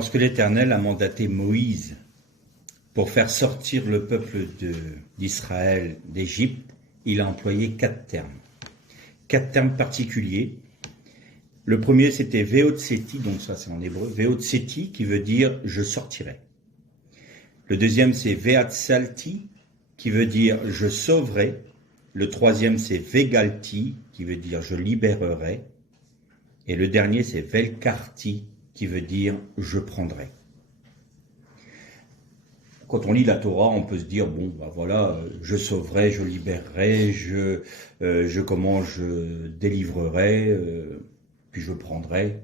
Lorsque l'Éternel a mandaté Moïse pour faire sortir le peuple d'Israël d'Égypte, il a employé 4 termes. 4 termes particuliers. Le premier, c'était Veotseti, donc ça c'est en hébreu, Veotseti qui veut dire « je sortirai ». Le deuxième, c'est Veatsalti, qui veut dire « je sauverai ». Le troisième, c'est Vegalti, qui veut dire « je libérerai ». Et le dernier, c'est Velkarti, qui veut dire « je prendrai ». Quand on lit la Torah, on peut se dire, bon, bah voilà, je sauverai, je libérerai, je délivrerai, puis je prendrai.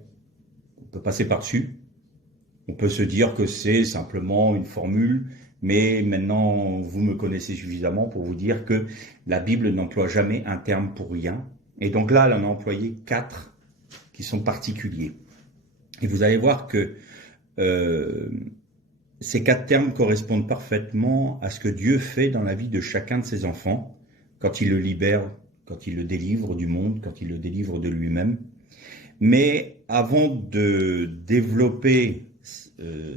On peut passer par-dessus. On peut se dire que c'est simplement une formule, mais maintenant, vous me connaissez suffisamment pour vous dire que la Bible n'emploie jamais un terme pour rien. Et donc là, elle en a employé 4 qui sont particuliers. Et vous allez voir que ces 4 termes correspondent parfaitement à ce que Dieu fait dans la vie de chacun de ses enfants, quand il le libère, quand il le délivre du monde, quand il le délivre de lui-même. Mais avant de développer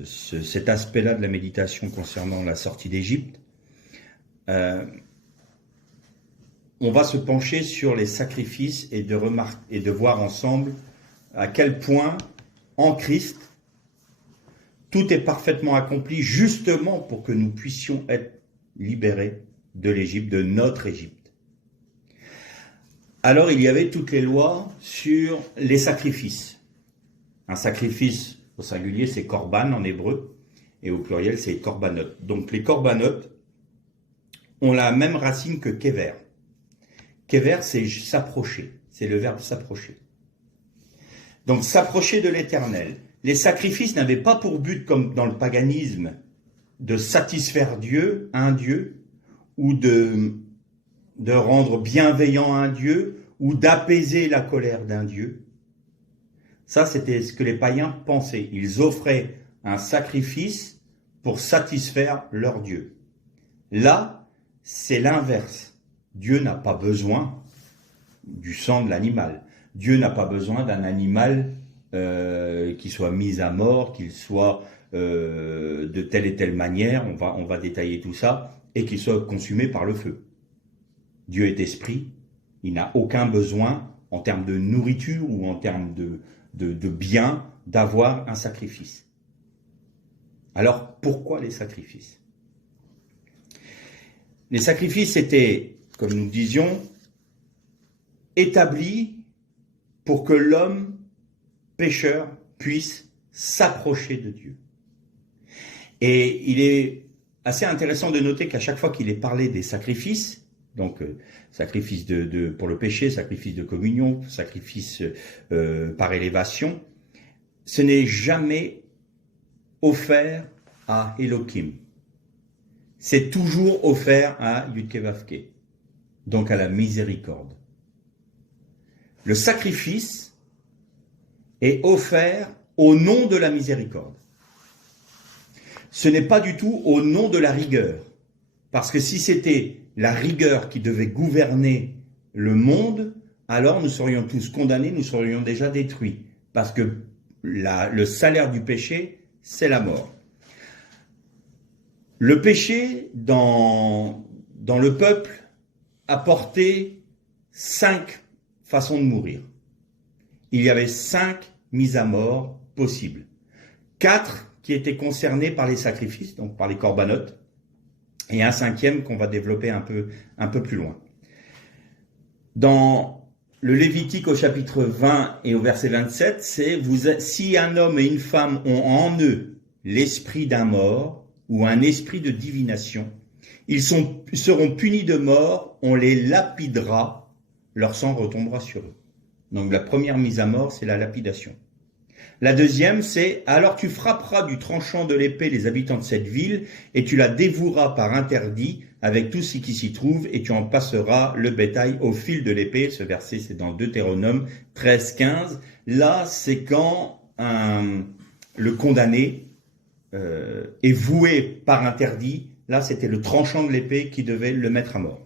cet aspect-là de la méditation concernant la sortie d'Égypte, on va se pencher sur les sacrifices et de voir ensemble à quel point, en Christ, tout est parfaitement accompli justement pour que nous puissions être libérés de l'Égypte, de notre Égypte. Alors il y avait toutes les lois sur les sacrifices. Un sacrifice au singulier c'est korban en hébreu et au pluriel c'est korbanot. Donc les korbanot ont la même racine que kever. Kever c'est s'approcher, c'est le verbe s'approcher. Donc s'approcher de l'Éternel. Les sacrifices n'avaient pas pour but, comme dans le paganisme, de satisfaire Dieu, un Dieu, ou de rendre bienveillant un Dieu, ou d'apaiser la colère d'un Dieu. Ça, c'était ce que les païens pensaient. Ils offraient un sacrifice pour satisfaire leur Dieu. Là, c'est l'inverse. Dieu n'a pas besoin du sang de l'animal. Dieu n'a pas besoin d'un animal qui soit mis à mort, qu'il soit de telle et telle manière, on va détailler tout ça, et qu'il soit consumé par le feu. Dieu est esprit, il n'a aucun besoin, en termes de nourriture ou en termes de biens, d'avoir un sacrifice. Alors, pourquoi les sacrifices? Les sacrifices étaient, comme nous disions, établis pour que l'homme pécheur puisse s'approcher de Dieu. Et il est assez intéressant de noter qu'à chaque fois qu'il est parlé des sacrifices, donc sacrifice pour le péché, sacrifice de communion, sacrifice par élévation, ce n'est jamais offert à Elohim. C'est toujours offert à Yudkevavke, donc à la miséricorde. Le sacrifice est offert au nom de la miséricorde. Ce n'est pas du tout au nom de la rigueur. Parce que si c'était la rigueur qui devait gouverner le monde, alors nous serions tous condamnés, nous serions déjà détruits. Parce que le salaire du péché, c'est la mort. Le péché, dans le peuple, a porté 5 façons de mourir. Il y avait 5 mises à mort possibles. 4 qui étaient concernées par les sacrifices, donc par les corbanotes, et un 5e qu'on va développer un peu plus loin. Dans le Lévitique au chapitre 20 et au verset 27, c'est « Si un homme et une femme ont en eux l'esprit d'un mort ou un esprit de divination, ils seront punis de mort, on les lapidera, leur sang retombera sur eux. » Donc la première mise à mort, c'est la lapidation. La deuxième, c'est « Alors tu frapperas du tranchant de l'épée les habitants de cette ville, et tu la dévoueras par interdit avec tout ce qui s'y trouve, et tu en passeras le bétail au fil de l'épée. » Ce verset, c'est dans Deutéronome 13-15. Là, c'est quand le condamné est voué par interdit. Là, c'était le tranchant de l'épée qui devait le mettre à mort.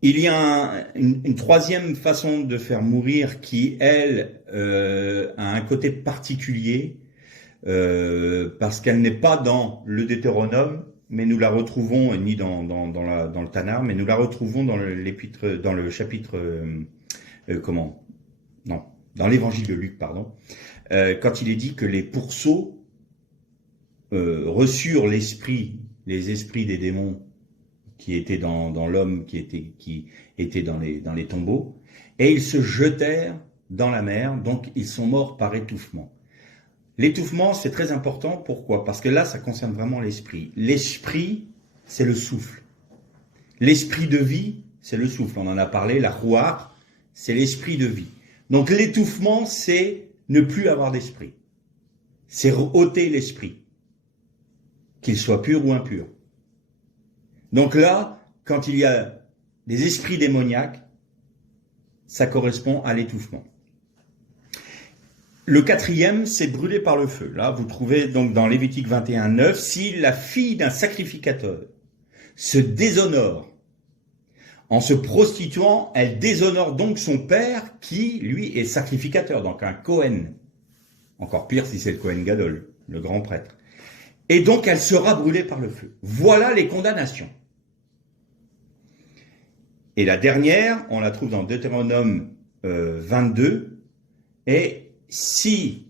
Il y a une troisième façon de faire mourir qui, elle, a un côté particulier. parce qu'elle n'est pas dans le Deutéronome, mais nous la retrouvons, ni dans le Tanakh, mais nous la retrouvons dans le chapitre, dans l'évangile de Luc, pardon, quand il est dit que les pourceaux reçurent les esprits des démons qui étaient dans l'homme, qui étaient dans les tombeaux, et ils se jetèrent dans la mer, donc ils sont morts par étouffement. L'étouffement, c'est très important. Pourquoi? Parce que là, ça concerne vraiment l'esprit. L'esprit, c'est le souffle. L'esprit de vie, c'est le souffle. On en a parlé, la rouar, c'est l'esprit de vie. Donc l'étouffement, c'est ne plus avoir d'esprit. C'est ôter l'esprit, qu'il soit pur ou impur. Donc là, quand il y a des esprits démoniaques, ça correspond à l'étouffement. Le quatrième, c'est brûlé par le feu. Là, vous trouvez donc dans Lévitique 21:9, si la fille d'un sacrificateur se déshonore en se prostituant, elle déshonore donc son père qui, lui, est sacrificateur, donc un Kohen. Encore pire si c'est le Kohen Gadol, le grand prêtre. Et donc, elle sera brûlée par le feu. Voilà les condamnations. Et la dernière, on la trouve dans Deutéronome 22, et si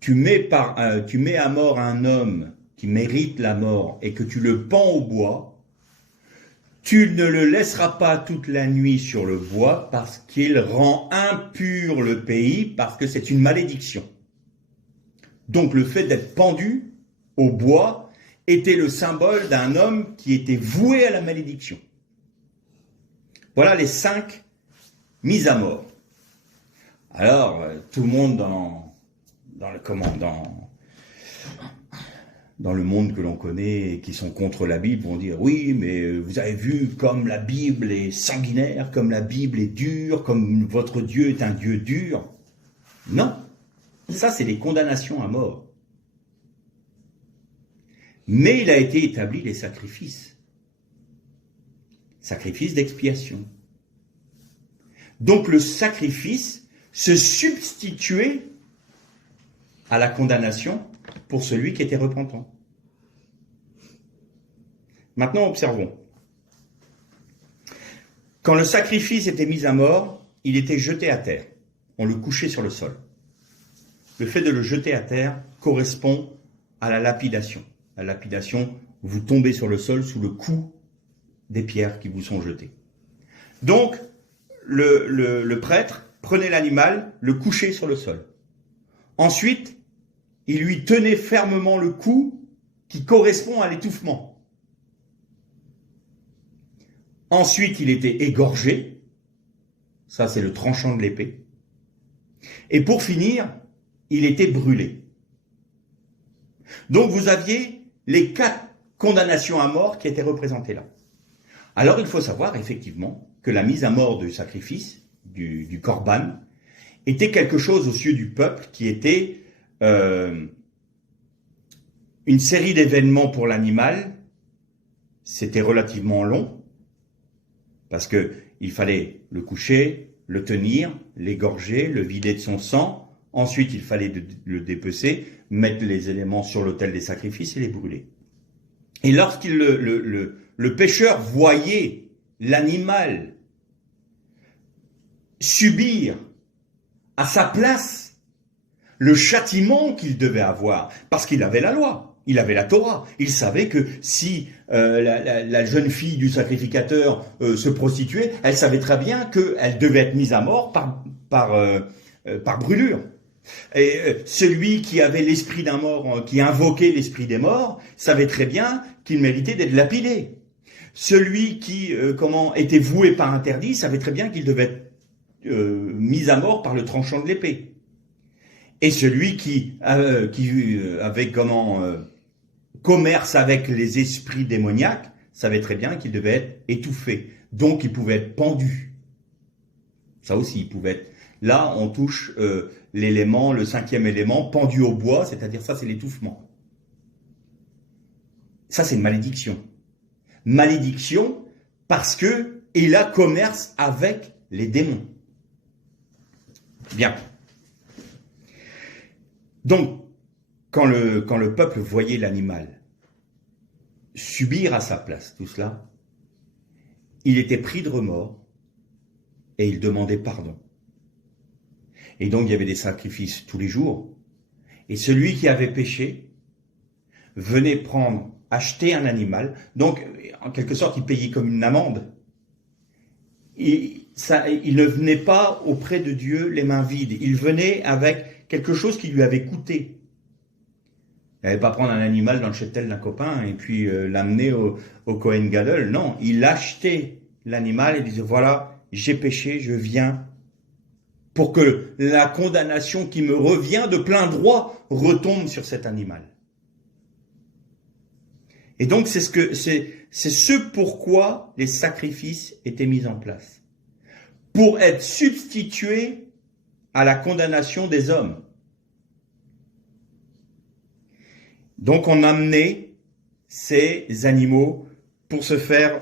tu mets à mort un homme qui mérite la mort et que tu le pends au bois, tu ne le laisseras pas toute la nuit sur le bois parce qu'il rend impur le pays, parce que c'est une malédiction. Donc le fait d'être pendu au bois était le symbole d'un homme qui était voué à la malédiction. Voilà les 5 mises à mort. Alors, tout le monde dans le monde que l'on connaît et qui sont contre la Bible vont dire « Oui, mais vous avez vu comme la Bible est sanguinaire, comme la Bible est dure, comme votre Dieu est un Dieu dur. » Non, ça c'est des condamnations à mort. Mais il a été établi les sacrifices. Sacrifice d'expiation. Donc le sacrifice se substituer à la condamnation pour celui qui était repentant. Maintenant, observons. Quand le sacrifice était mis à mort, il était jeté à terre. On le couchait sur le sol. Le fait de le jeter à terre correspond à la lapidation. La lapidation, vous tombez sur le sol sous le coup des pierres qui vous sont jetées. Donc, le prêtre prenait l'animal, le couchait sur le sol. Ensuite, il lui tenait fermement le cou qui correspond à l'étouffement. Ensuite, il était égorgé. Ça, c'est le tranchant de l'épée. Et pour finir, il était brûlé. Donc, vous aviez les 4 condamnations à mort qui étaient représentées là. Alors, il faut savoir effectivement que la mise à mort du sacrifice, du korban, était quelque chose aux yeux du peuple qui était une série d'événements pour l'animal. C'était relativement long, parce que il fallait le coucher, le tenir, l'égorger, le vider de son sang. Ensuite, il fallait le dépecer, mettre les éléments sur l'autel des sacrifices et les brûler. Et lorsqu'il le pécheur voyait l'animal subir à sa place le châtiment qu'il devait avoir, parce qu'il avait la loi, il avait la Torah, il savait que si la jeune fille du sacrificateur se prostituait, elle savait très bien qu'elle devait être mise à mort par brûlure. Et celui qui avait l'esprit d'un mort, qui invoquait l'esprit des morts, savait très bien qu'il méritait d'être lapidé. Celui qui était voué par interdit savait très bien qu'il devait être mis à mort par le tranchant de l'épée. Et celui qui avait commerce avec les esprits démoniaques savait très bien qu'il devait être étouffé. Donc il pouvait être pendu. Ça aussi, il pouvait être. Là, on touche l'élément, le 5e élément, pendu au bois, c'est-à-dire ça, c'est l'étouffement. Ça, c'est une malédiction. Malédiction parce que il a commerce avec les démons. Bien. Donc, quand le peuple voyait l'animal subir à sa place tout cela, il était pris de remords et il demandait pardon. Et donc, il y avait des sacrifices tous les jours. Et celui qui avait péché venait acheter un animal. Donc, en quelque sorte, il payait comme une amende. Il ne venait pas auprès de Dieu les mains vides. Il venait avec quelque chose qui lui avait coûté. Il n'allait pas prendre un animal dans le cheptel d'un copain et puis l'amener au Kohen Gadol. Non, il achetait l'animal et disait, voilà, j'ai péché, je viens pour que la condamnation qui me revient de plein droit retombe sur cet animal. Et donc c'est ce pourquoi les sacrifices étaient mis en place. Pour être substitués à la condamnation des hommes. Donc on amenait ces animaux pour se faire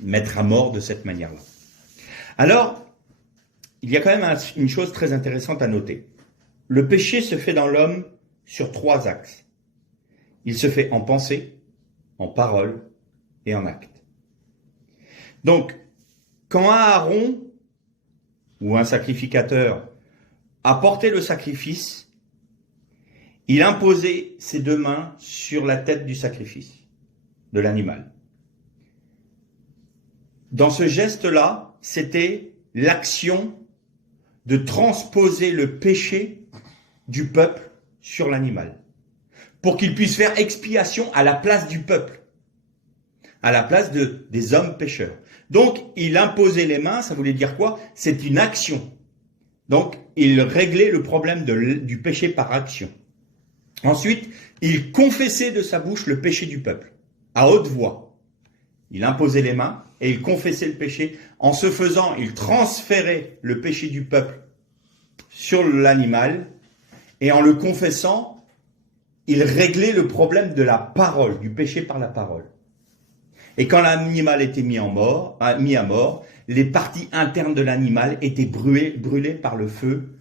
mettre à mort de cette manière-là. Alors, il y a quand même une chose très intéressante à noter. Le péché se fait dans l'homme sur 3 axes. Il se fait en pensée, en parole et en acte. Donc, quand Aaron, ou un sacrificateur, apportait le sacrifice, il imposait ses 2 mains sur la tête du sacrifice, de l'animal. Dans ce geste-là, c'était l'action de transposer le péché du peuple sur l'animal, pour qu'il puisse faire expiation à la place du peuple, à la place des hommes pécheurs. Donc, il imposait les mains, ça voulait dire quoi? C'est une action. Donc, il réglait le problème du péché par action. Ensuite, il confessait de sa bouche le péché du peuple, à haute voix. Il imposait les mains et il confessait le péché. En ce faisant, il transférait le péché du peuple sur l'animal et en le confessant, il réglait le problème de la parole, du péché par la parole. Et quand l'animal était mis à mort, les parties internes de l'animal étaient brûlées par le feu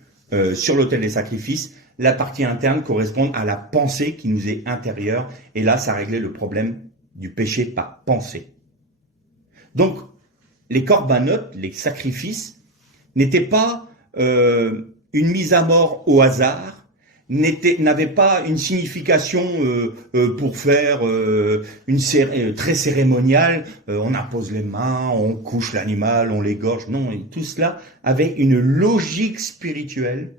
sur l'autel des sacrifices. La partie interne correspond à la pensée qui nous est intérieure. Et là, ça réglait le problème du péché par pensée. Donc, les corbanotes, les sacrifices, n'étaient pas une mise à mort au hasard, n'avaient pas une signification pour faire très cérémoniale. On impose les mains, on couche l'animal, on l'égorge. Non, et tout cela avait une logique spirituelle.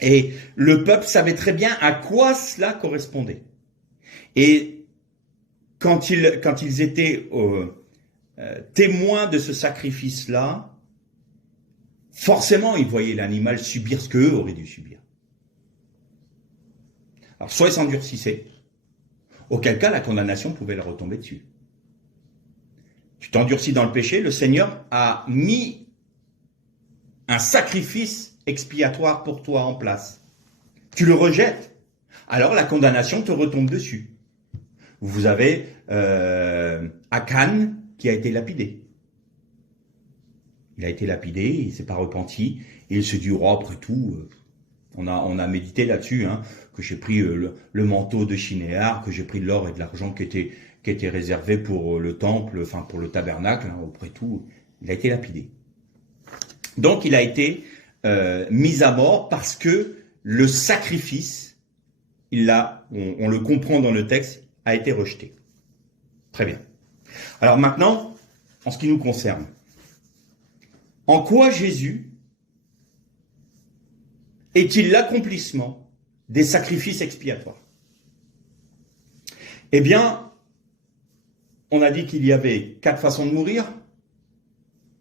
Et le peuple savait très bien à quoi cela correspondait. Et quand ils étaient témoins de ce sacrifice-là, forcément, ils voyaient l'animal subir ce qu'eux auraient dû subir. Alors, soit ils s'endurcissaient, auquel cas la condamnation pouvait leur retomber dessus. Tu t'endurcis dans le péché, le Seigneur a mis un sacrifice expiatoire pour toi en place. Tu le rejettes, alors la condamnation te retombe dessus. Vous avez Akan qui a été lapidé. Il a été lapidé, il ne s'est pas repenti, et il se dit, oh, après tout, on a médité là-dessus, hein, que j'ai pris le manteau de Shinéar, que j'ai pris de l'or et de l'argent qui était réservé pour le temple, enfin pour le tabernacle, hein, après tout, il a été lapidé. Donc il a été mis à mort parce que le sacrifice, on le comprend dans le texte, a été rejeté. Très bien. Alors maintenant, en ce qui nous concerne, en quoi Jésus est-il l'accomplissement des sacrifices expiatoires? Eh bien, on a dit qu'il y avait 4 façons de mourir: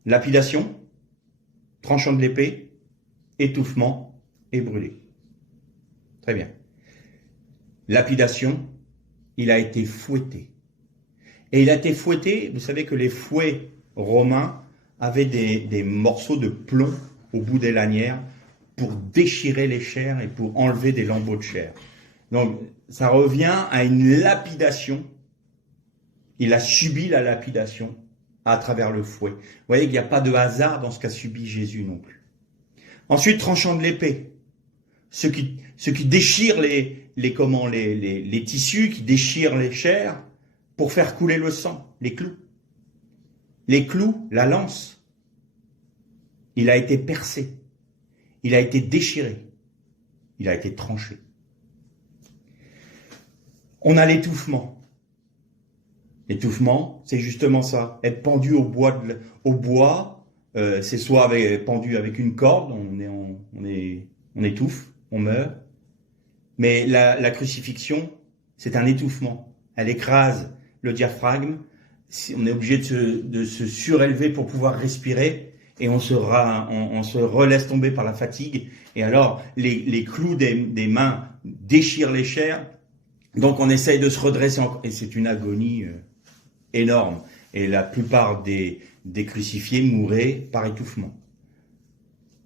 lapidation, tranchant de l'épée, étouffement et brûlé. Très bien. Lapidation, il a été fouetté. Et il a été fouetté, vous savez que les fouets romains avaient des morceaux de plomb au bout des lanières pour déchirer les chairs et pour enlever des lambeaux de chair. Donc, ça revient à une lapidation. Il a subi la lapidation à travers le fouet. Vous voyez qu'il n'y a pas de hasard dans ce qu'a subi Jésus non plus. Ensuite, tranchant de l'épée. ceux qui déchirent les tissus, qui déchirent les chairs pour faire couler le sang, les clous. Les clous, la lance, il a été percé, il a été déchiré, il a été tranché. On a l'étouffement. L'étouffement, c'est justement ça, être pendu au bois, c'est soit pendu avec une corde, on étouffe, on meurt. Mais la crucifixion, c'est un étouffement. Elle écrase le diaphragme. On est obligé de se surélever pour pouvoir respirer et on se relaisse tomber par la fatigue. Et alors, les clous des mains déchirent les chairs. Donc, on essaye de se redresser et c'est une agonie énorme. Et la plupart des crucifiés mouraient par étouffement.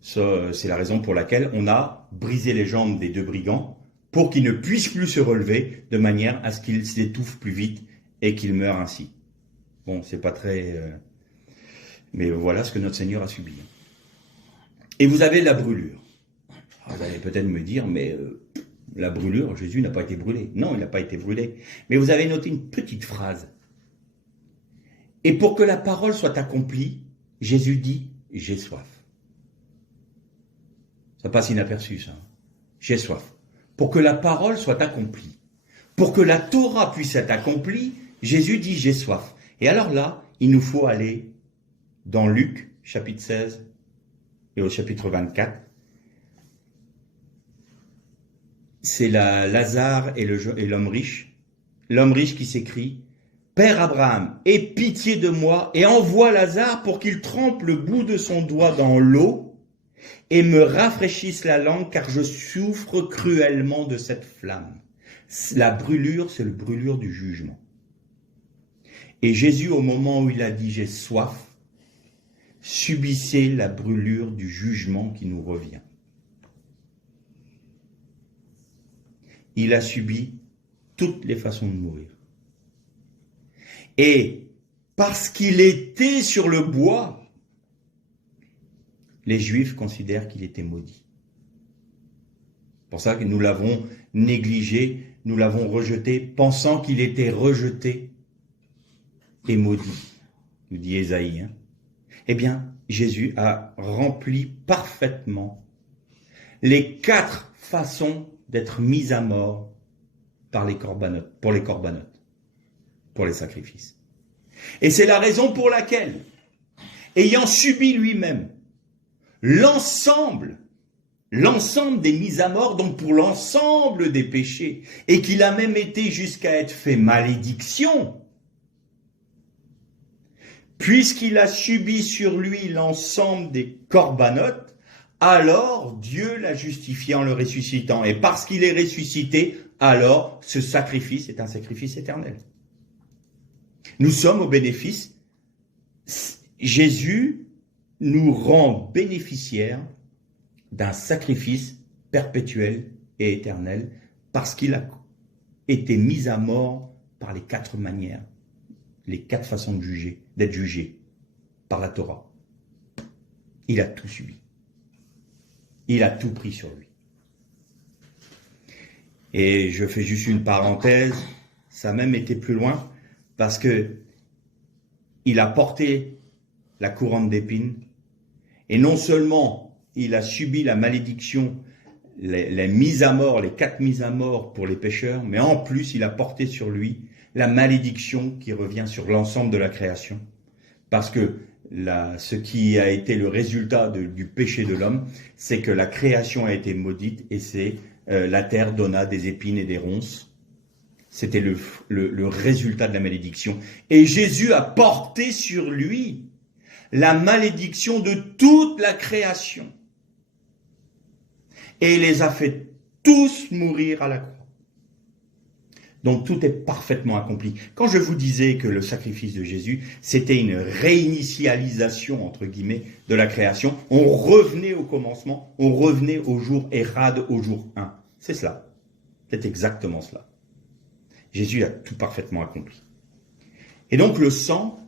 Ça, c'est la raison pour laquelle on a brisé les jambes des deux brigands pour qu'ils ne puissent plus se relever de manière à ce qu'ils s'étouffent plus vite et qu'ils meurent ainsi. Bon, c'est pas très... mais voilà ce que notre Seigneur a subi. Et vous avez la brûlure. Alors, vous allez peut-être me dire, mais la brûlure, Jésus n'a pas été brûlé. Non, il n'a pas été brûlé. Mais vous avez noté une petite phrase. Et pour que la parole soit accomplie, Jésus dit, j'ai soif. Ça passe inaperçu, ça. J'ai soif. Pour que la parole soit accomplie, pour que la Torah puisse être accomplie, Jésus dit, j'ai soif. Et alors là, il nous faut aller dans Luc, chapitre 16, et au chapitre 24. C'est Lazare et l'homme riche. L'homme riche qui s'écrie, « Père Abraham, aie pitié de moi et envoie Lazare pour qu'il trempe le bout de son doigt dans l'eau et me rafraîchisse la langue car je souffre cruellement de cette flamme. » La brûlure, c'est la brûlure du jugement. Et Jésus, au moment où il a dit « j'ai soif », subissait la brûlure du jugement qui nous revient. Il a subi toutes les façons de mourir. Et parce qu'il était sur le bois, les Juifs considèrent qu'il était maudit. C'est pour ça que nous l'avons négligé, nous l'avons rejeté, pensant qu'il était rejeté et maudit, nous dit Ésaïe. Eh bien, Jésus a rempli parfaitement les 4 façons d'être mis à mort pour les corbanotes, pour les sacrifices. Et c'est la raison pour laquelle, ayant subi lui-même l'ensemble des mises à mort, donc pour l'ensemble des péchés, et qu'il a même été jusqu'à être fait malédiction, puisqu'il a subi sur lui l'ensemble des corbanotes, alors Dieu l'a justifié en le ressuscitant. Et parce qu'il est ressuscité, alors ce sacrifice est un sacrifice éternel. Nous sommes au bénéfice. Jésus nous rend bénéficiaires d'un sacrifice perpétuel et éternel parce qu'il a été mis à mort par les 4 manières, les 4 façons d'être jugé par la Torah. Il a tout subi. Il a tout pris sur lui. Et je fais juste une parenthèse, ça a même été plus loin, parce que il a porté la couronne d'épines, et non seulement il a subi la malédiction, les mises à mort, les 4 mises à mort pour les pécheurs, mais en plus il a porté sur lui la malédiction qui revient sur l'ensemble de la création. Parce que ce qui a été le résultat du péché de l'homme, c'est que la création a été maudite et c'est la terre donna des épines et des ronces. C'était le résultat de la malédiction. Et Jésus a porté sur lui la malédiction de toute la création. Et il les a fait tous mourir à la croix. Donc tout est parfaitement accompli. Quand je vous disais que le sacrifice de Jésus, c'était une réinitialisation, entre guillemets, de la création, on revenait au commencement, on revenait au jour Érad, au jour 1. C'est cela. C'est exactement cela. Jésus a tout parfaitement accompli. Et donc le sang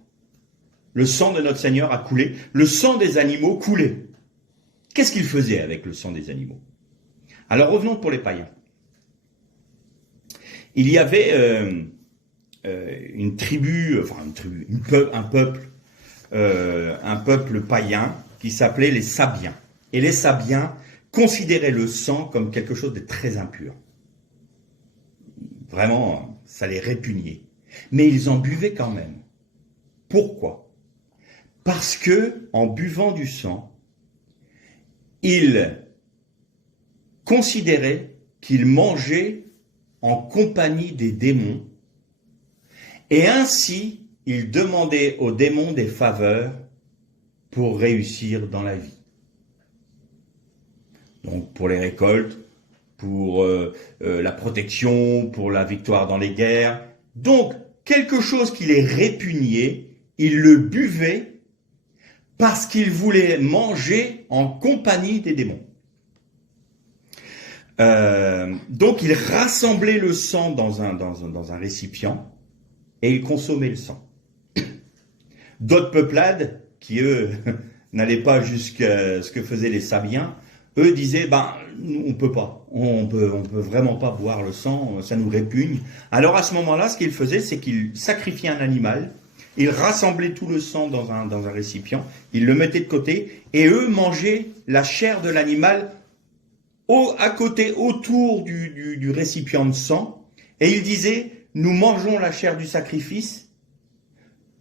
de notre Seigneur a coulé, le sang des animaux coulait. Qu'est-ce qu'il faisait avec le sang des animaux? Alors revenons pour les païens. Il y avait une tribu, enfin un peuple païen qui s'appelait les Sabiens. Et les Sabiens considéraient le sang comme quelque chose de très impur. Vraiment, ça les répugnait. Mais ils en buvaient quand même. Pourquoi? Parce que, en buvant du sang, ils considéraient qu'ils mangeaient en compagnie des démons, et ainsi, ils demandaient aux démons des faveurs pour réussir dans la vie. Donc, pour les récoltes, pour la protection, pour la victoire dans les guerres. Donc, quelque chose qui les répugnait, ils le buvaient parce qu'ils voulaient manger en compagnie des démons. Donc, ils rassemblaient le sang dans un récipient et ils consommaient le sang. D'autres peuplades, qui eux n'allaient pas jusqu'à ce que faisaient les Sabiens, eux disaient, nous, on peut vraiment pas boire le sang, ça nous répugne. Alors à ce moment-là, ce qu'ils faisaient, c'est qu'ils sacrifiaient un animal, ils rassemblaient tout le sang dans un récipient, ils le mettaient de côté, et eux mangeaient la chair de l'animal à côté, autour du récipient de sang, et ils disaient, nous mangeons la chair du sacrifice,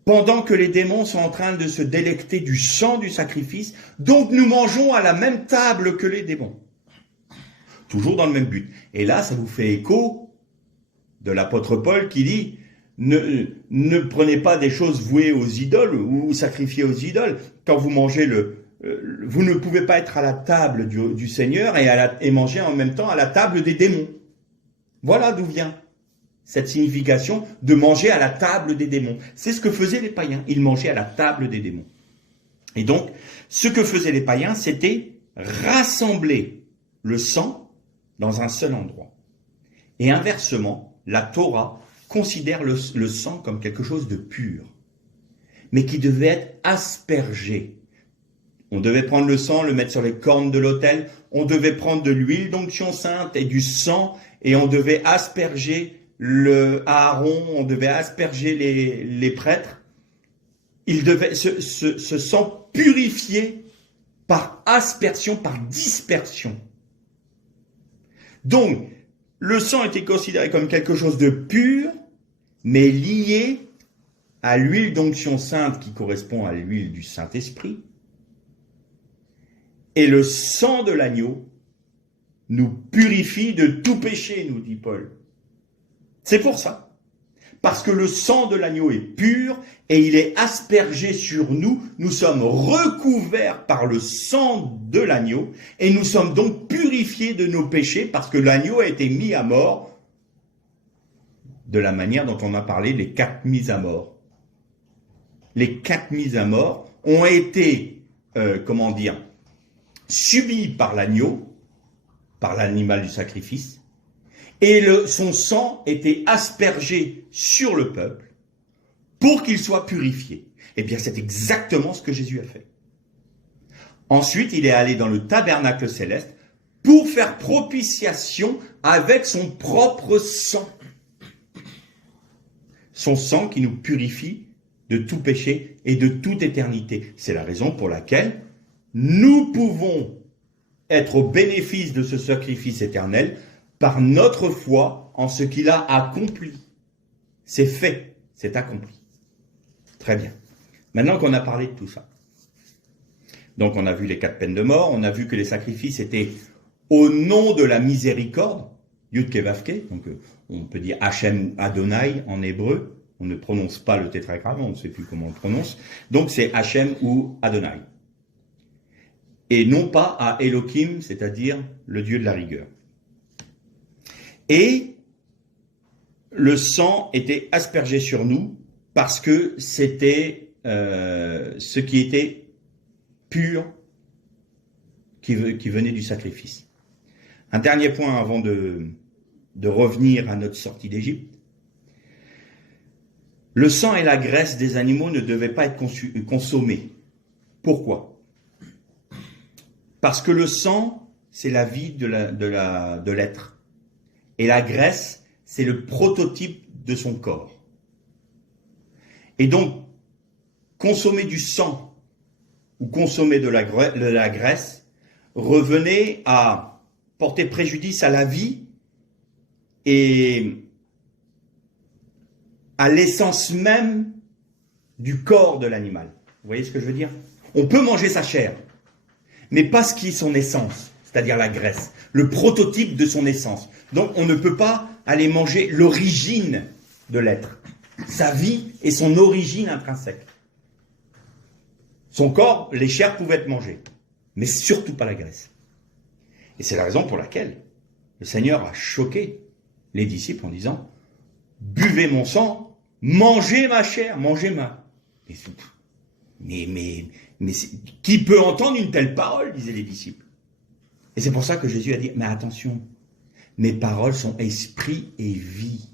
pendant que les démons sont en train de se délecter du sang du sacrifice, donc nous mangeons à la même table que les démons. Toujours dans le même but. Et là, ça vous fait écho de l'apôtre Paul qui dit, ne prenez pas des choses vouées aux idoles ou sacrifiées aux idoles. Quand vous mangez vous ne pouvez pas être à la table du Seigneur et manger en même temps à la table des démons. Voilà d'où vient cette signification de manger à la table des démons. C'est ce que faisaient les païens. Ils mangeaient à la table des démons. Et donc, ce que faisaient les païens, c'était rassembler le sang dans un seul endroit. Et inversement, la Torah considère le sang comme quelque chose de pur, mais qui devait être aspergé. On devait prendre le sang, le mettre sur les cornes de l'autel, on devait prendre de l'huile d'onction sainte et du sang, et on devait asperger Aaron, on devait asperger les prêtres. Il devait se sang purifié par aspersion, par dispersion. Donc, le sang était considéré comme quelque chose de pur, mais lié à l'huile d'onction sainte qui correspond à l'huile du Saint-Esprit. Et le sang de l'agneau nous purifie de tout péché, nous dit Paul. C'est pour ça. Parce que le sang de l'agneau est pur et il est aspergé sur nous. Nous sommes recouverts par le sang de l'agneau et nous sommes donc purifiés de nos péchés parce que l'agneau a été mis à mort de la manière dont on a parlé les 4 mises à mort. Les 4 mises à mort ont été, subies par l'agneau, par l'animal du sacrifice. Et son sang était aspergé sur le peuple pour qu'il soit purifié. Eh bien, c'est exactement ce que Jésus a fait. Ensuite, il est allé dans le tabernacle céleste pour faire propitiation avec son propre sang. Son sang qui nous purifie de tout péché et de toute éternité. C'est la raison pour laquelle nous pouvons être au bénéfice de ce sacrifice éternel par notre foi en ce qu'il a accompli. C'est fait, c'est accompli. Très bien. Maintenant qu'on a parlé de tout ça, donc on a vu les 4 peines de mort, on a vu que les sacrifices étaient au nom de la miséricorde, Yud Ke Vav Ke, donc on peut dire Hachem ou Adonai en hébreu, on ne prononce pas le tétragramme, on ne sait plus comment on le prononce, donc c'est Hachem ou Adonai. Et non pas à Elohim, c'est-à-dire le Dieu de la rigueur. Et le sang était aspergé sur nous parce que c'était ce qui était pur qui venait du sacrifice. Un dernier point avant de revenir à notre sortie d'Égypte. Le sang et la graisse des animaux ne devaient pas être consommés. Pourquoi? Parce que le sang c'est la vie de l'être. Et la graisse, c'est le prototype de son corps. Et donc, consommer du sang ou consommer de la graisse revenait à porter préjudice à la vie et à l'essence même du corps de l'animal. Vous voyez ce que je veux dire? On peut manger sa chair, mais pas ce qui est son essence, c'est-à-dire la graisse, le prototype de son essence. Donc on ne peut pas aller manger l'origine de l'être, sa vie et son origine intrinsèque. Son corps, les chairs pouvaient être mangées, mais surtout pas la graisse. Et c'est la raison pour laquelle le Seigneur a choqué les disciples en disant « Buvez mon sang, mangez ma chair, mangez ma... » Mais qui peut entendre une telle parole, disaient les disciples. Et c'est pour ça que Jésus a dit, mais attention, mes paroles sont esprit et vie.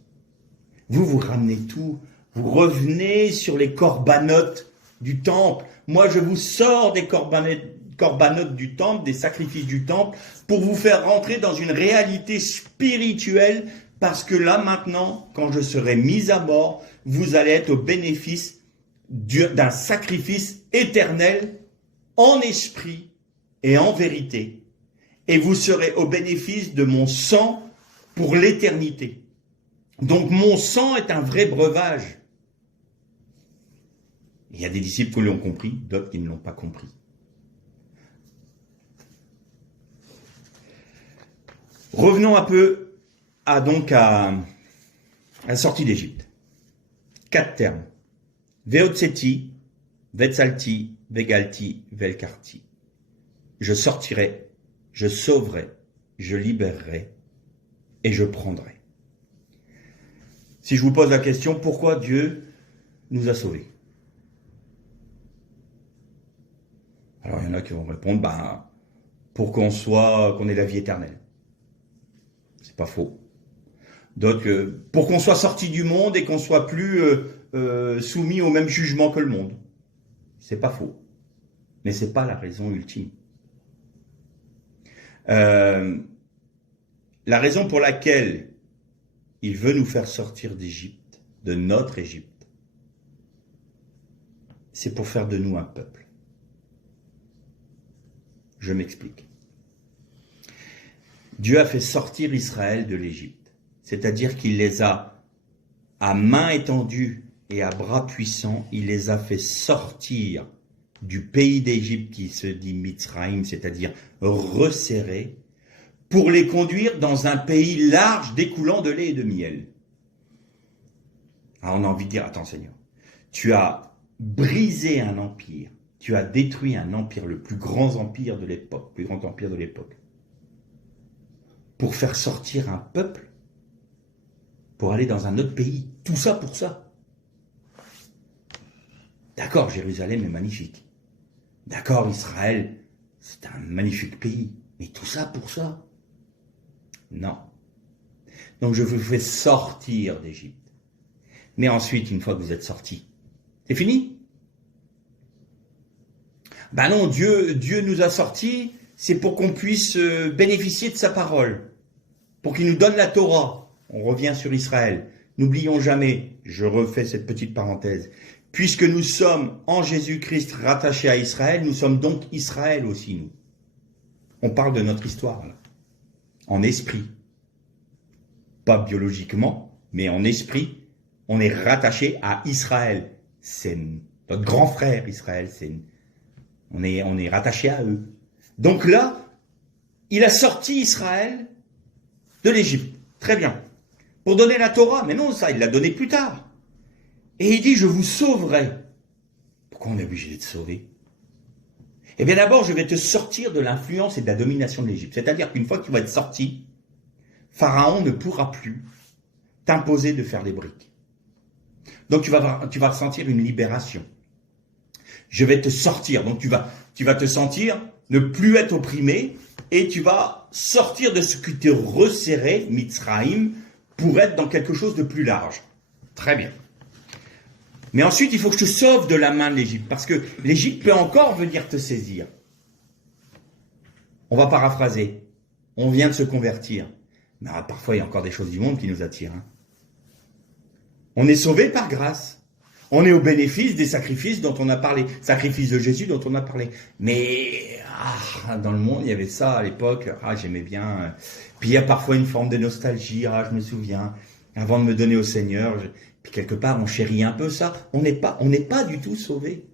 Vous ramenez tout, vous revenez sur les corbanotes du temple. Moi, je vous sors des corbanotes du temple, des sacrifices du temple, pour vous faire rentrer dans une réalité spirituelle, parce que là, maintenant, quand je serai mis à mort, vous allez être au bénéfice d'un sacrifice éternel en esprit et en vérité. Et vous serez au bénéfice de mon sang pour l'éternité. Donc mon sang est un vrai breuvage. Il y a des disciples qui l'ont compris, d'autres qui ne l'ont pas compris. Revenons un peu à la sortie d'Égypte. 4 termes. Veotseti, Vetsalti, Vegalti, Velkarti. Je sortirai, je sauverai, je libérerai et je prendrai. Si je vous pose la question, pourquoi Dieu nous a sauvés? Alors il y en a qui vont répondre, pour qu'on ait la vie éternelle. C'est pas faux. D'autres, pour qu'on soit sorti du monde et qu'on soit plus soumis au même jugement que le monde. C'est pas faux. Mais c'est pas la raison ultime. La raison pour laquelle il veut nous faire sortir d'Égypte, de notre Égypte, c'est pour faire de nous un peuple. Je m'explique. Dieu a fait sortir Israël de l'Égypte, c'est-à-dire qu'il les a, à main étendue et à bras puissants, il les a fait sortir du pays d'Égypte qui se dit Mitzraïm, c'est-à-dire resserré, pour les conduire dans un pays large découlant de lait et de miel. Alors on a envie de dire, attends Seigneur, tu as brisé un empire, tu as détruit un empire, le plus grand empire de l'époque, pour faire sortir un peuple, pour aller dans un autre pays. Tout ça pour ça. D'accord, Jérusalem est magnifique. D'accord, Israël, c'est un magnifique pays. Mais tout ça pour ça? Non. Donc je vous fais sortir d'Égypte. Mais ensuite, une fois que vous êtes sortis, c'est fini? Ben non, Dieu nous a sortis, c'est pour qu'on puisse bénéficier de sa parole. Pour qu'il nous donne la Torah. On revient sur Israël. N'oublions jamais, je refais cette petite parenthèse, puisque nous sommes en Jésus-Christ rattachés à Israël, nous sommes donc Israël aussi, nous. On parle de notre histoire, là. En esprit. Pas biologiquement, mais en esprit, on est rattaché à Israël. C'est notre grand frère, Israël. On est rattaché à eux. Donc là, il a sorti Israël de l'Égypte. Très bien. Pour donner la Torah, mais non, ça, il l'a donné plus tard. Et il dit, je vous sauverai. Pourquoi on est obligé d'être sauvé? Eh bien d'abord, je vais te sortir de l'influence et de la domination de l'Égypte. C'est-à-dire qu'une fois que tu vas être sorti, Pharaon ne pourra plus t'imposer de faire des briques. Donc tu vas ressentir une libération. Je vais te sortir. Donc tu vas te sentir ne plus être opprimé et tu vas sortir de ce qui te resserrait, Mitzraïm, pour être dans quelque chose de plus large. Très bien. Mais ensuite, il faut que je te sauve de la main de l'Égypte, parce que l'Égypte peut encore venir te saisir. On va paraphraser. On vient de se convertir. Mais parfois, il y a encore des choses du monde qui nous attirent. Hein. On est sauvé par grâce. On est au bénéfice des sacrifices dont on a parlé. Sacrifices de Jésus dont on a parlé. Mais dans le monde, il y avait ça à l'époque. J'aimais bien. Puis il y a parfois une forme de nostalgie. Je me souviens, avant de me donner au Seigneur. Puis quelque part, on chérit un peu ça. On n'est pas du tout sauvé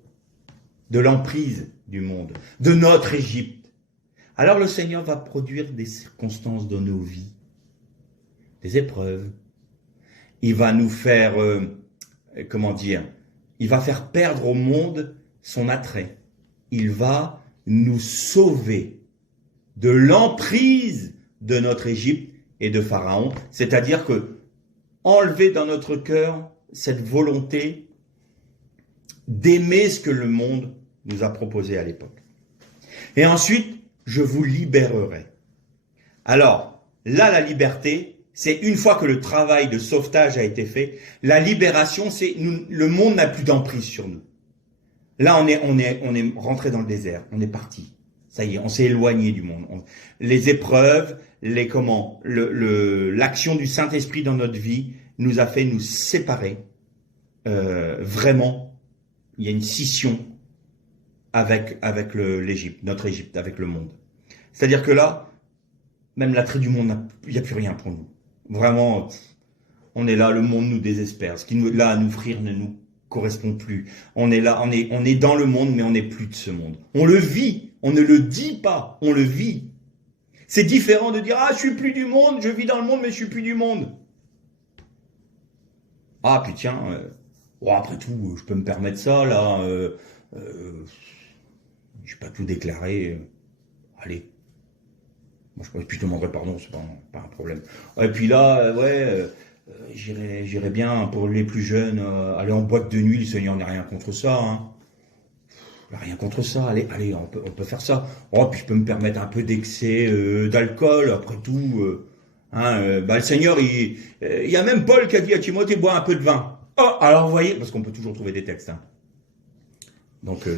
de l'emprise du monde, de notre Égypte. Alors le Seigneur va produire des circonstances dans nos vies, des épreuves. Il va nous faire, il va faire perdre au monde son attrait. Il va nous sauver de l'emprise de notre Égypte et de Pharaon. C'est-à-dire que enlever dans notre cœur cette volonté d'aimer ce que le monde nous a proposé à l'époque. Et ensuite, je vous libérerai. Alors, là, la liberté, c'est une fois que le travail de sauvetage a été fait, la libération, c'est le monde n'a plus d'emprise sur nous. Là, on est rentré dans le désert, on est parti. Ça y est, on s'est éloigné du monde. Les épreuves, l'action du Saint-Esprit dans notre vie nous a fait nous séparer. Vraiment, il y a une scission avec l'Égypte, notre Égypte, avec le monde. C'est-à-dire que là, même l'attrait du monde, il n'y a plus rien pour nous. Vraiment, on est là, le monde nous désespère. Ce qui nous là à nous offrir ne nous correspond plus. On est là, on est dans le monde, mais on n'est plus de ce monde. On le vit, on ne le dit pas, on le vit. C'est différent de dire « Ah, je suis plus du monde, je vis dans le monde, mais je suis plus du monde. » Ah, puis tiens, après tout, je peux me permettre ça, là. Je vais pas tout déclarer. Allez. Moi, je te demanderai pardon, c'est pas un problème. Et puis là, j'irai bien pour les plus jeunes, aller en boîte de nuit, le Seigneur n'a rien contre ça. Hein. Rien contre ça, allez, on peut faire ça. Oh, puis je peux me permettre un peu d'excès d'alcool, après tout. Le Seigneur, il y a même Paul qui a dit à Timothée, bois un peu de vin. Oh, alors vous voyez, parce qu'on peut toujours trouver des textes. Hein. Donc,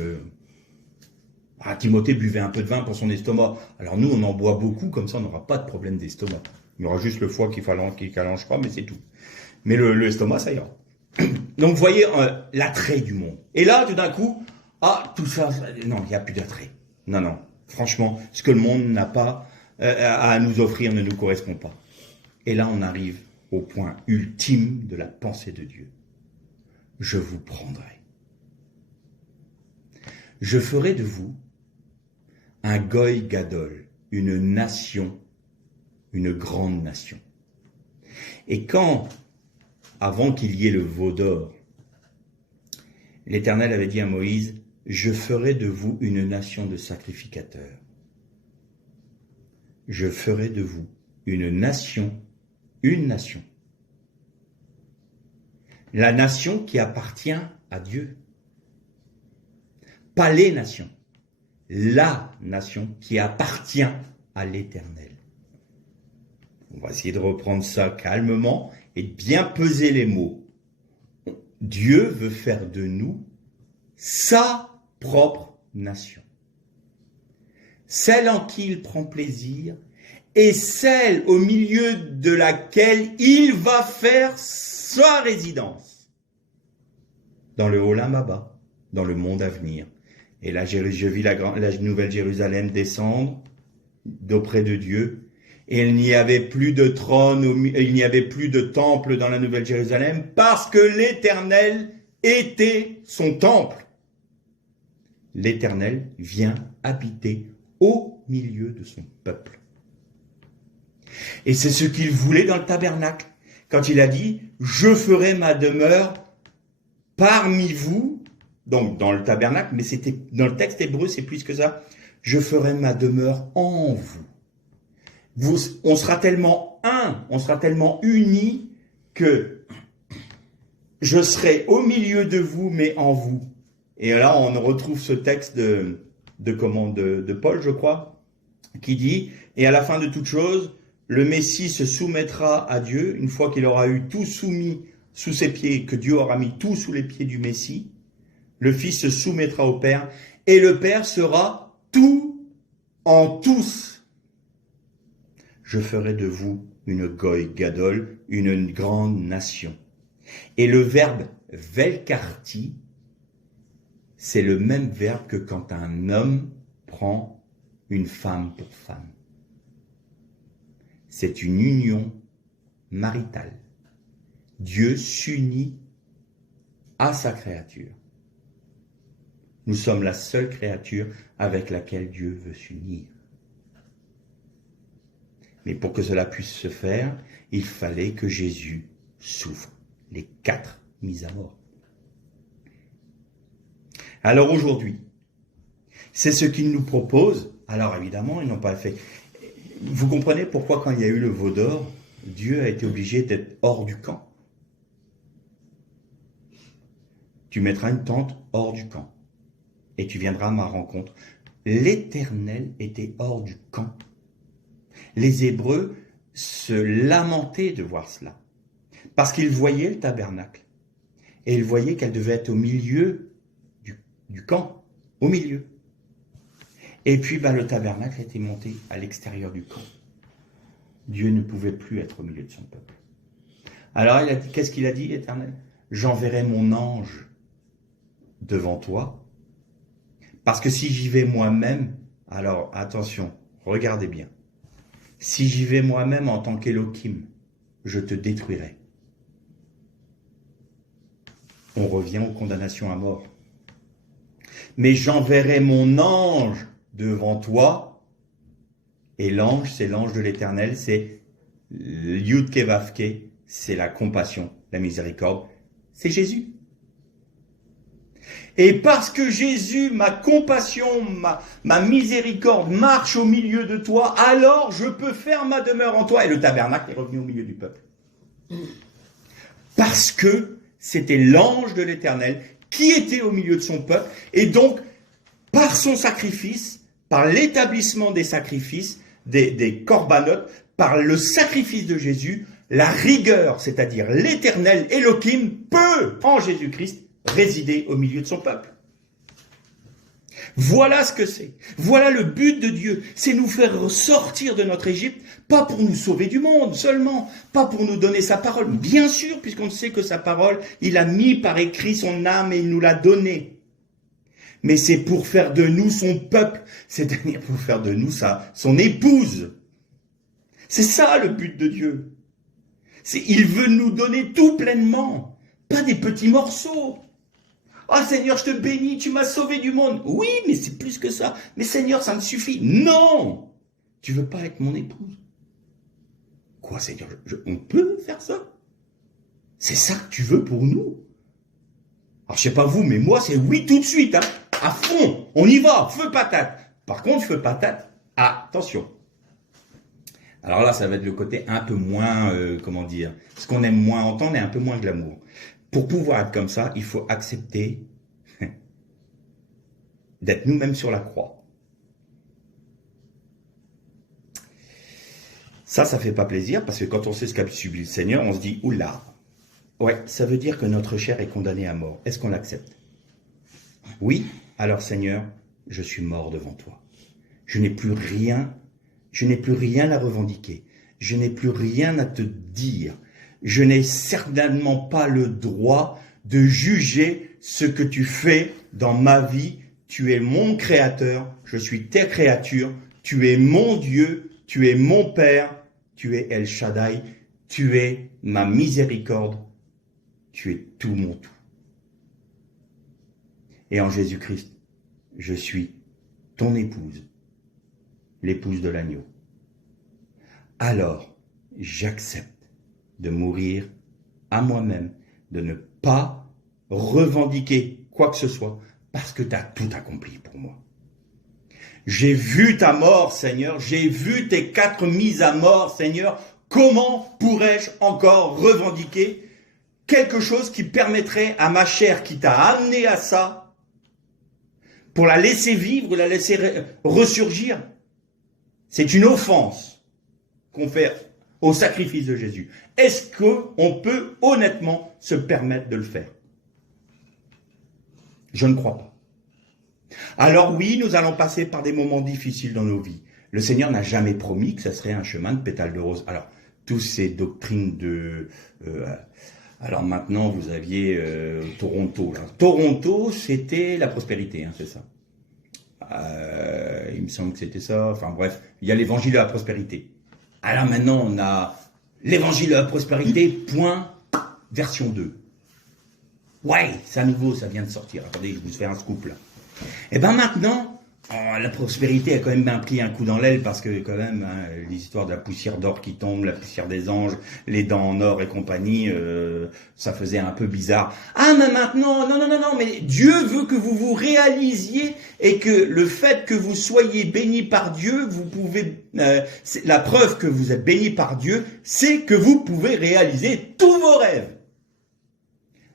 Timothée buvait un peu de vin pour son estomac. Alors nous, on en boit beaucoup, comme ça, on n'aura pas de problème d'estomac. Il y aura juste le foie qui calange pas, mais c'est tout. Mais l'estomac, ça ira. Donc, vous voyez l'attrait du monde. Et là, tout d'un coup, tout ça, non, il n'y a plus d'attrait. Non, franchement, ce que le monde n'a pas à nous offrir ne nous correspond pas. Et là, on arrive au point ultime de la pensée de Dieu. Je vous prendrai. Je ferai de vous un goy gadol, une nation, une grande nation. Et quand, avant qu'il y ait le veau d'or, l'Éternel avait dit à Moïse, je ferai de vous une nation de sacrificateurs. Je ferai de vous une nation. La nation qui appartient à Dieu. Pas les nations. La nation qui appartient à l'Éternel. On va essayer de reprendre ça calmement et de bien peser les mots. Dieu veut faire de nous sa propre nation. Celle en qui il prend plaisir et celle au milieu de laquelle il va faire sa résidence. Dans le Olam Haba, dans le monde à venir. Et là, je vis la nouvelle Jérusalem descendre d'auprès de Dieu. Et il n'y avait plus de trône, il n'y avait plus de temple dans la nouvelle Jérusalem parce que l'Éternel était son temple. L'Éternel vient habiter au milieu de son peuple. Et c'est ce qu'il voulait dans le tabernacle. Quand il a dit, je ferai ma demeure parmi vous, donc dans le tabernacle, mais c'était dans le texte hébreu, c'est plus que ça, je ferai ma demeure en vous. On sera tellement on sera tellement unis que je serai au milieu de vous, mais en vous. Et là, on retrouve ce texte de Paul, je crois, qui dit, et à la fin de toute chose, le Messie se soumettra à Dieu, une fois qu'il aura eu tout soumis sous ses pieds, que Dieu aura mis tout sous les pieds du Messie, le Fils se soumettra au Père, et le Père sera tout en tous. je ferai de vous une goy gadol, une grande nation. Et le verbe velkarti, c'est le même verbe que quand un homme prend une femme pour femme. C'est une union maritale. Dieu s'unit à sa créature. Nous sommes la seule créature avec laquelle Dieu veut s'unir. Mais pour que cela puisse se faire, il fallait que Jésus souffre les 4 mises à mort. Alors aujourd'hui, c'est ce qu'il nous propose. Alors évidemment, ils n'ont pas fait. Vous comprenez pourquoi quand il y a eu le veau d'or, Dieu a été obligé d'être hors du camp. Tu mettras une tente hors du camp et tu viendras à ma rencontre. L'Éternel était hors du camp. Les Hébreux se lamentaient de voir cela parce qu'ils voyaient le tabernacle et ils voyaient qu'elle devait être au milieu du camp, au milieu. Et puis le tabernacle était monté à l'extérieur du camp. Dieu ne pouvait plus être au milieu de son peuple. Alors qu'est-ce qu'il a dit, l'Éternel? J'enverrai mon ange devant toi, parce que si j'y vais moi-même, alors attention, regardez bien, si j'y vais moi-même en tant qu'Élohim, je te détruirai. On revient aux condamnations à mort. Mais j'enverrai mon ange devant toi, et l'ange, c'est l'ange de l'Éternel, c'est Yud Kevavke, c'est la compassion, la miséricorde, c'est Jésus. Et parce que Jésus, ma compassion, ma miséricorde marche au milieu de toi, alors je peux faire ma demeure en toi. Et le tabernacle est revenu au milieu du peuple. Parce que c'était l'ange de l'Éternel qui était au milieu de son peuple. Et donc, par son sacrifice, par l'établissement des sacrifices, des corbanotes, par le sacrifice de Jésus, la rigueur, c'est-à-dire l'Éternel Elohim, peut, en Jésus-Christ, résider au milieu de son peuple. Voilà ce que c'est. Voilà le but de Dieu. C'est nous faire sortir de notre Égypte, pas pour nous sauver du monde seulement, pas pour nous donner sa parole. Bien sûr, puisqu'on sait que sa parole, il a mis par écrit son âme et il nous l'a donnée. Mais c'est pour faire de nous son peuple, c'est-à-dire pour faire de nous son épouse. C'est ça le but de Dieu. Il veut nous donner tout pleinement, pas des petits morceaux. Ah Seigneur, je te bénis, tu m'as sauvé du monde. Oui, mais c'est plus que ça. Mais Seigneur, ça me suffit. Non, tu veux pas être mon épouse. Quoi Seigneur, on peut faire ça? C'est ça que tu veux pour nous? Alors je sais pas vous, mais moi c'est oui tout de suite, hein, à fond, on y va, feu patate. Par contre, feu patate, attention. Alors là, ça va être le côté un peu moins, ce qu'on aime moins entendre et un peu moins glamour. Pour pouvoir être comme ça, il faut accepter d'être nous-mêmes sur la croix. Ça fait pas plaisir, parce que quand on sait ce qu'a subi le Seigneur, on se dit, oula, ouais, ça veut dire que notre chair est condamnée à mort. Est-ce qu'on l'accepte? Oui, alors Seigneur, je suis mort devant toi. Je n'ai plus rien à revendiquer. Je n'ai plus rien à te dire. Je n'ai certainement pas le droit de juger ce que tu fais dans ma vie. Tu es mon créateur, je suis ta créature, tu es mon Dieu, tu es mon Père, tu es El Shaddai, tu es ma miséricorde, tu es tout mon tout. Et en Jésus-Christ, je suis ton épouse, l'épouse de l'agneau. Alors, j'accepte de mourir à moi-même, de ne pas revendiquer quoi que ce soit, parce que tu as tout accompli pour moi. J'ai vu ta mort, Seigneur, j'ai vu tes 4 mises à mort, Seigneur. Comment pourrais-je encore revendiquer quelque chose qui permettrait à ma chair qui t'a amené à ça, pour la laisser vivre, la laisser ressurgir? C'est une offense qu'on fait au sacrifice de Jésus. Est-ce qu'on peut honnêtement se permettre de le faire? Je ne crois pas. Alors oui, nous allons passer par des moments difficiles dans nos vies. Le Seigneur n'a jamais promis que ça serait un chemin de pétales de rose. Alors, toutes ces doctrines de... alors maintenant, vous aviez Toronto. Là. Toronto, c'était la prospérité, hein, c'est ça. Il me semble que c'était ça. Enfin bref, il y a l'évangile de la prospérité. Alors maintenant, on a l'évangile de la prospérité, point, version 2. Ouais, c'est à nouveau, ça vient de sortir. Attendez, je vous fais un scoop là. Et ben maintenant, la prospérité a quand même bien pris un coup dans l'aile parce que quand même, hein, les histoires de la poussière d'or qui tombe, la poussière des anges, les dents en or et compagnie, ça faisait un peu bizarre. Ah mais maintenant, non, mais Dieu veut que vous vous réalisiez et que le fait que vous soyez béni par Dieu, vous pouvez, la preuve que vous êtes béni par Dieu, c'est que vous pouvez réaliser tous vos rêves.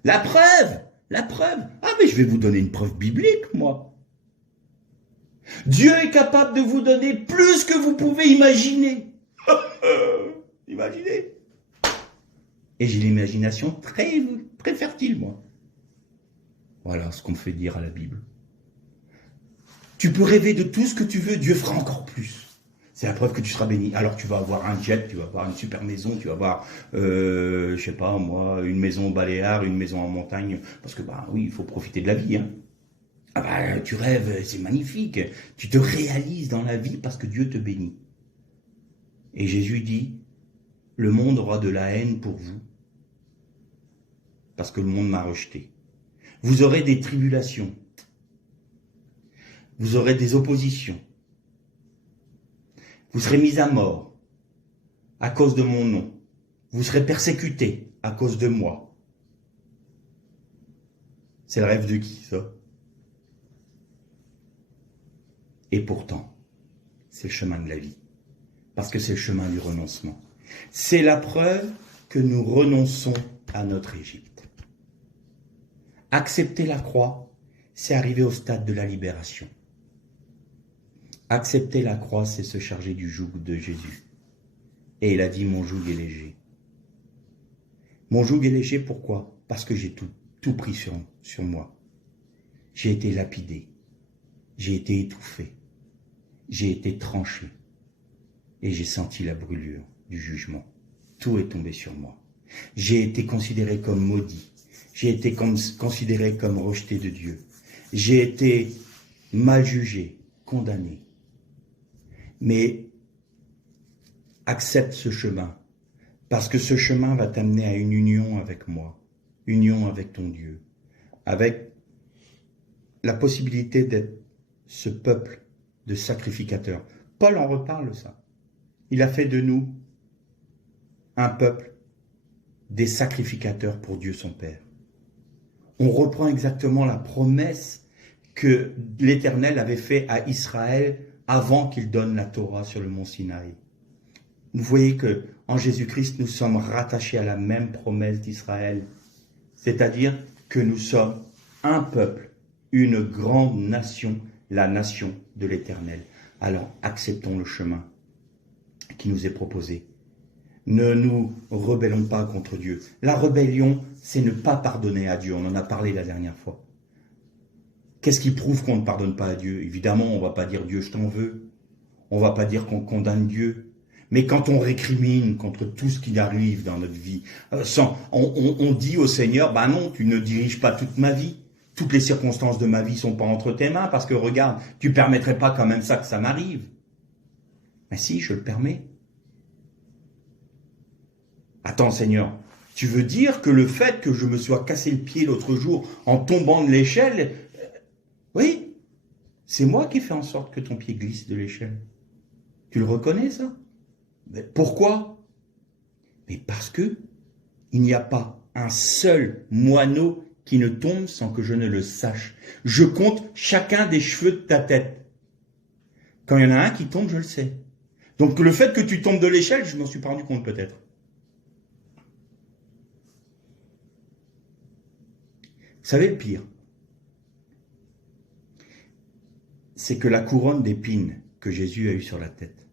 La preuve. Ah mais je vais vous donner une preuve biblique, moi. Dieu est capable de vous donner plus que vous pouvez imaginer. Imaginez. Et j'ai l'imagination très, très fertile, moi. Voilà ce qu'on me fait dire à la Bible. Tu peux rêver de tout ce que tu veux, Dieu fera encore plus. C'est la preuve que tu seras béni. Alors tu vas avoir un jet, tu vas avoir une super maison, tu vas avoir, je sais pas moi, une maison au Baléares, une maison en montagne, parce que bah oui, il faut profiter de la vie. Hein. Ah bah tu rêves, c'est magnifique. Tu te réalises dans la vie parce que Dieu te bénit. Et Jésus dit, le monde aura de la haine pour vous, parce que le monde m'a rejeté. Vous aurez des tribulations, vous aurez des oppositions. Vous serez mis à mort à cause de mon nom. Vous serez persécutés à cause de moi. C'est le rêve de qui, ça? Et pourtant, c'est le chemin de la vie. Parce que c'est le chemin du renoncement. C'est la preuve que nous renonçons à notre Égypte. Accepter la croix, c'est arriver au stade de la libération. Accepter la croix, c'est se charger du joug de Jésus. Et il a dit, mon joug est léger. Mon joug est léger, pourquoi? Parce que j'ai tout pris sur moi. J'ai été lapidé. J'ai été étouffé. J'ai été tranché. Et j'ai senti la brûlure du jugement. Tout est tombé sur moi. J'ai été considéré comme maudit. J'ai été considéré comme rejeté de Dieu. J'ai été mal jugé, condamné. Mais accepte ce chemin, parce que ce chemin va t'amener à une union avec moi, union avec ton Dieu, avec la possibilité d'être ce peuple de sacrificateurs. Paul en reparle ça. Il a fait de nous un peuple des sacrificateurs pour Dieu son Père. On reprend exactement la promesse que l'Éternel avait faite à Israël avant qu'il donne la Torah sur le mont Sinaï. Vous voyez que en Jésus-Christ, nous sommes rattachés à la même promesse d'Israël, c'est-à-dire que nous sommes un peuple, une grande nation, la nation de l'Éternel. Alors acceptons le chemin qui nous est proposé. Ne nous rebellons pas contre Dieu. La rébellion, c'est ne pas pardonner à Dieu. On en a parlé la dernière fois. Qu'est-ce qui prouve qu'on ne pardonne pas à Dieu? Évidemment, on ne va pas dire Dieu, je t'en veux. On ne va pas dire qu'on condamne Dieu. Mais quand on récrimine contre tout ce qui arrive dans notre vie, on dit au Seigneur, bah non, tu ne diriges pas toute ma vie. Toutes les circonstances de ma vie ne sont pas entre tes mains, parce que regarde, tu ne permettrais pas quand même ça que ça m'arrive. Mais si, je le permets. Attends, Seigneur, tu veux dire que le fait que je me sois cassé le pied l'autre jour en tombant de l'échelle, oui, c'est moi qui ai fait en sorte que ton pied glisse de l'échelle. Tu le reconnais, ça? Mais pourquoi? Mais parce que il n'y a pas un seul moineau qui ne tombe sans que je ne le sache. Je compte chacun des cheveux de ta tête. Quand il y en a un qui tombe, je le sais. Donc le fait que tu tombes de l'échelle, je m'en suis pas rendu compte peut-être. Vous savez le pire? C'est que la couronne d'épines que Jésus a eue sur la tête,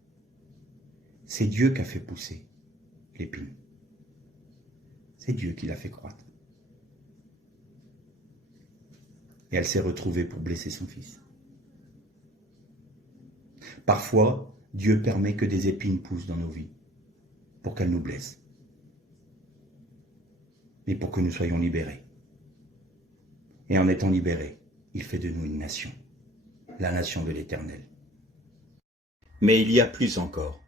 c'est Dieu qui a fait pousser l'épine. C'est Dieu qui l'a fait croître. Et elle s'est retrouvée pour blesser son fils. Parfois, Dieu permet que des épines poussent dans nos vies pour qu'elles nous blessent, mais pour que nous soyons libérés. Et en étant libérés, il fait de nous une nation, la nation de l'Éternel. Mais il y a plus encore.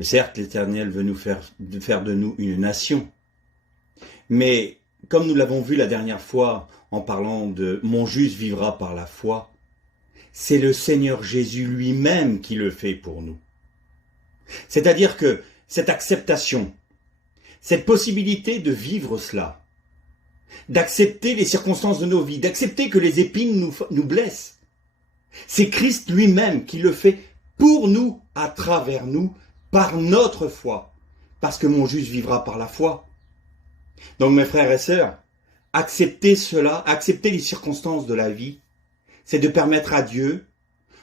Certes, l'Éternel veut faire de nous une nation, mais comme nous l'avons vu la dernière fois en parlant de « Mon juste vivra par la foi », c'est le Seigneur Jésus lui-même qui le fait pour nous. C'est-à-dire que cette acceptation, cette possibilité de vivre cela, d'accepter les circonstances de nos vies, d'accepter que les épines nous blessent, c'est Christ lui-même qui le fait pour nous, à travers nous, par notre foi, parce que mon juste vivra par la foi. Donc mes frères et sœurs, accepter cela, accepter les circonstances de la vie, c'est de permettre à Dieu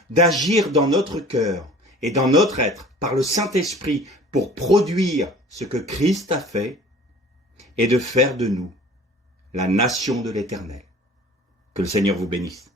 d'agir dans notre cœur et dans notre être par le Saint-Esprit pour produire ce que Christ a fait et de faire de nous la nation de l'Éternel. Que le Seigneur vous bénisse.